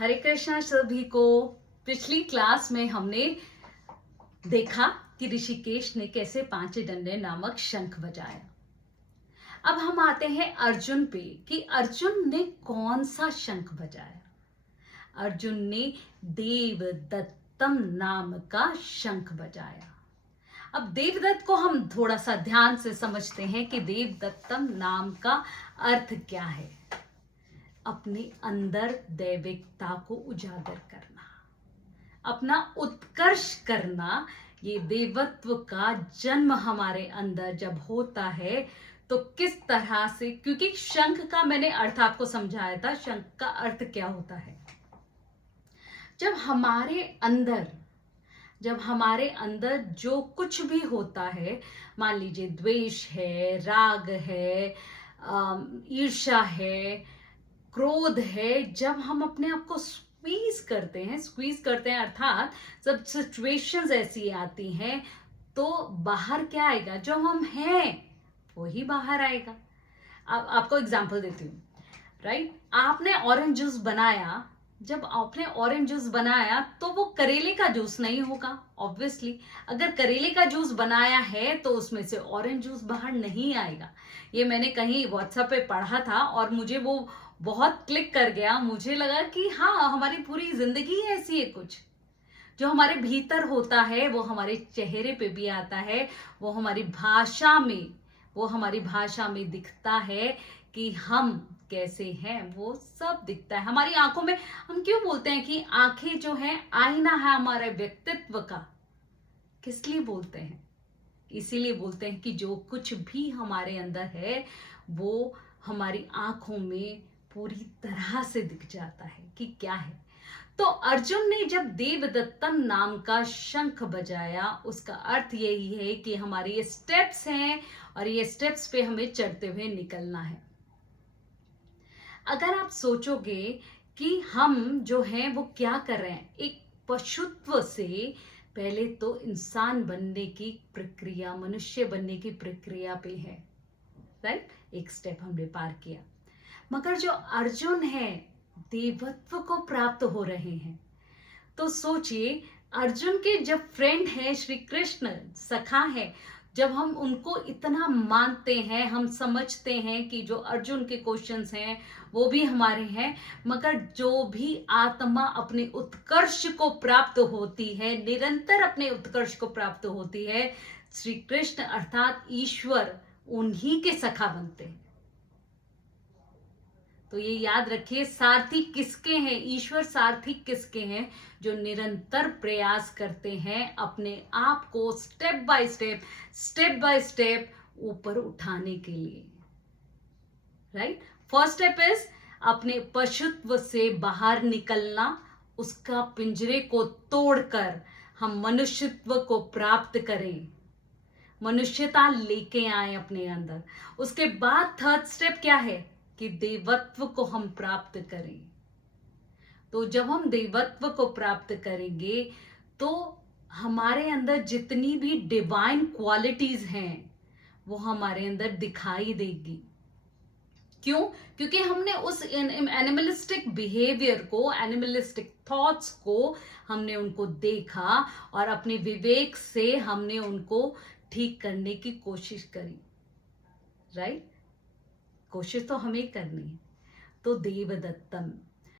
हरे कृष्णा सभी को। पिछली क्लास में हमने देखा कि ऋषिकेश ने कैसे पांच डंडे नामक शंख बजाया। अब हम आते हैं अर्जुन पे कि अर्जुन ने कौन सा शंख बजाया। अर्जुन ने देवदत्तम नाम का शंख बजाया। अब देवदत्त को हम थोड़ा सा ध्यान से समझते हैं कि देवदत्तम नाम का अर्थ क्या है। अपने अंदर दैविकता को उजागर करना, अपना उत्कर्ष करना। ये देवत्व का जन्म हमारे अंदर जब होता है तो किस तरह से, क्योंकि शंख का मैंने अर्थ आपको समझाया था। शंख का अर्थ क्या होता है? जब हमारे अंदर जो कुछ भी होता है, मान लीजिए द्वेष है, राग है, ईर्ष्या है, क्रोध है, जब हम अपने आप को स्क्वीज करते हैं अर्थात जब सिचुएशंस ऐसी आती हैं तो बाहर क्या आएगा? जो हम हैं वो ही बाहर आएगा। अब आपको एग्जांपल देती हूँ। राइट, आपने ऑरेंज जूस बनाया। जब आपने ऑरेंज जूस बनाया तो वो करेले का जूस नहीं होगा ऑब्वियसली। अगर करेले का जूस बनाया है तो उसमें से ऑरेंज जूस बाहर नहीं आएगा। ये मैंने कहीं व्हाट्सएप पे पढ़ा था और मुझे वो बहुत क्लिक कर गया। मुझे लगा कि हाँ, हमारी पूरी जिंदगी ऐसी है। कुछ जो हमारे भीतर होता है वो हमारे चेहरे पे भी आता है, वो हमारी भाषा में दिखता है कि हम कैसे हैं। वो सब दिखता है हमारी आंखों में। हम क्यों बोलते हैं कि आंखें जो हैं आईना है हमारे व्यक्तित्व का? किस लिए बोलते हैं? इसीलिए बोलते हैं कि जो कुछ भी हमारे अंदर है वो हमारी आंखों में पूरी तरह से दिख जाता है कि क्या है। तो अर्जुन ने जब देवदत्तम नाम का शंख बजाया, उसका अर्थ यही है कि हमारे ये स्टेप्स हैं और ये स्टेप्स पे हमें चढ़ते हुए निकलना है। अगर आप सोचोगे कि हम जो हैं वो क्या कर रहे हैं, एक पशुत्व से पहले तो इंसान बनने की प्रक्रिया, मनुष्य बनने की प्रक्रिया पे है। राइट, एक स्टेप हमने पार किया। मगर जो अर्जुन है देवत्व को प्राप्त हो रहे हैं। तो सोचिए, अर्जुन के जब फ्रेंड है श्री कृष्ण, सखा है, जब हम उनको इतना मानते हैं, हम समझते हैं कि जो अर्जुन के क्वेश्चंस हैं वो भी हमारे हैं। मगर जो भी आत्मा अपने उत्कर्ष को प्राप्त होती है, निरंतर अपने उत्कर्ष को प्राप्त होती है, श्री कृष्ण अर्थात ईश्वर उन्हीं के सखा बनते हैं। तो ये याद रखिए, सारथी किसके हैं? ईश्वर सारथी किसके हैं? जो निरंतर प्रयास करते हैं अपने आप को स्टेप बाय स्टेप ऊपर उठाने के लिए। राइट, फर्स्ट स्टेप इज अपने पशुत्व से बाहर निकलना, उसका पिंजरे को तोड़कर हम मनुष्यत्व को प्राप्त करें, मनुष्यता लेके आए अपने अंदर। उसके बाद थर्ड स्टेप क्या है कि देवत्व को हम प्राप्त करें। तो जब हम देवत्व को प्राप्त करेंगे तो हमारे अंदर जितनी भी डिवाइन क्वालिटीज हैं वो हमारे अंदर दिखाई देगी। क्यों? क्योंकि हमने उस एनिमलिस्टिक बिहेवियर को, एनिमलिस्टिक थॉट्स को हमने उनको देखा और अपने विवेक से हमने उनको ठीक करने की कोशिश करी। राइट, कोशिश तो हमें करनी है। तो देवदत्तम